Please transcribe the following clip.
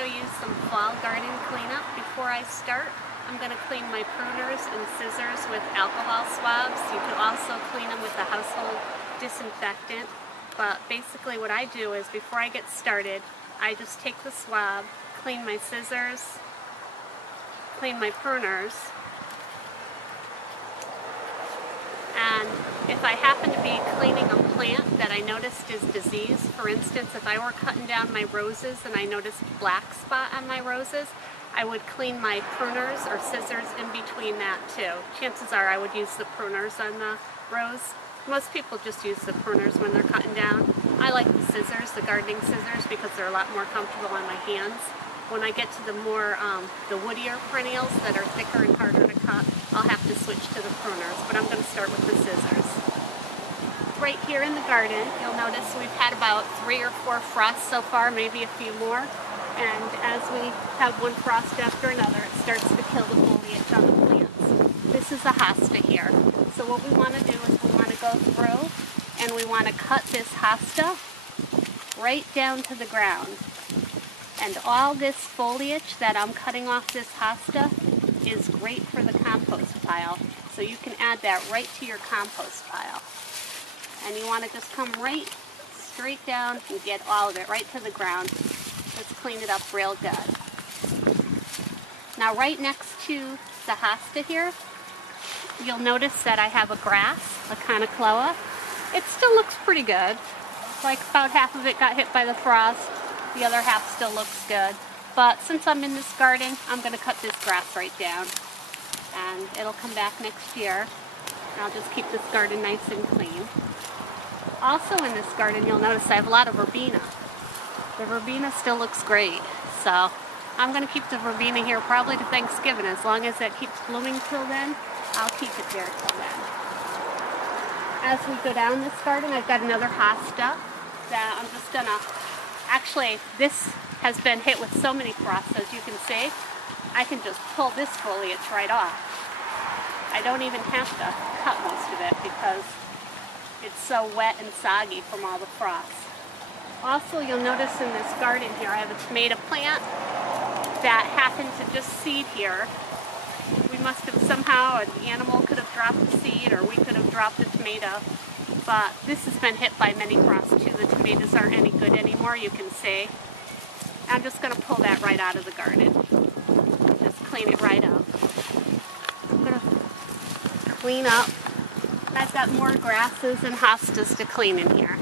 show you some fall garden cleanup. Before I start, I'm going to clean my pruners and scissors with alcohol swabs. You could also clean them with a household disinfectant. But basically what I do is before I get started, I just take the swab, clean my scissors, clean my pruners, and if I happen to be cleaning a plant that I noticed is diseased, for instance, if I were cutting down my roses and I noticed black spot on my roses, I would clean my pruners or scissors in between that too. Chances are I would use the pruners on the rose. Most people just use the pruners when they're cutting down. I like the scissors, the gardening scissors, because they're a lot more comfortable on my hands. When I get to the more, the woodier perennials that are thicker and harder to cut, I'll have to switch to the pruners, but I'm going to start with the scissors. Right here in the garden, you'll notice we've had about 3 or 4 frosts so far, maybe a few more. And as we have one frost after another, it starts to kill the foliage on the plants. This is a hosta here. So what we want to do is we want to go through and we want to cut this hosta right down to the ground. And all this foliage that I'm cutting off this hosta is great for the compost pile. So you can add that right to your compost pile. And you want to just come right straight down and get all of it right to the ground. Just clean it up real good. Now right next to the hosta here, you'll notice that I have a grass, a Conocloa. It still looks pretty good. Like about half of it got hit by the frost. The other half still looks good. But since I'm in this garden, I'm going to cut this grass right down. And it'll come back next year. And I'll just keep this garden nice and clean. Also in this garden, you'll notice I have a lot of verbena. The verbena still looks great. So I'm going to keep the verbena here probably to Thanksgiving. As long as it keeps blooming till then, I'll keep it there till then. As we go down this garden, I've got another hosta that I'm just going to... Actually, this has been hit with so many frosts, as you can see. I can just pull this foliage right off. I don't even have to cut most of it because it's so wet and soggy from all the frost. Also, you'll notice in this garden here, I have a tomato plant that happened to just seed here. We must have somehow, an animal could have dropped the seed or we could have dropped the tomato. But this has been hit by many frosts too. The tomatoes aren't any good anymore, you can see. I'm just going to pull that right out of the garden. Just clean it right up. I'm going to clean up. I've got more grasses and hostas to clean in here.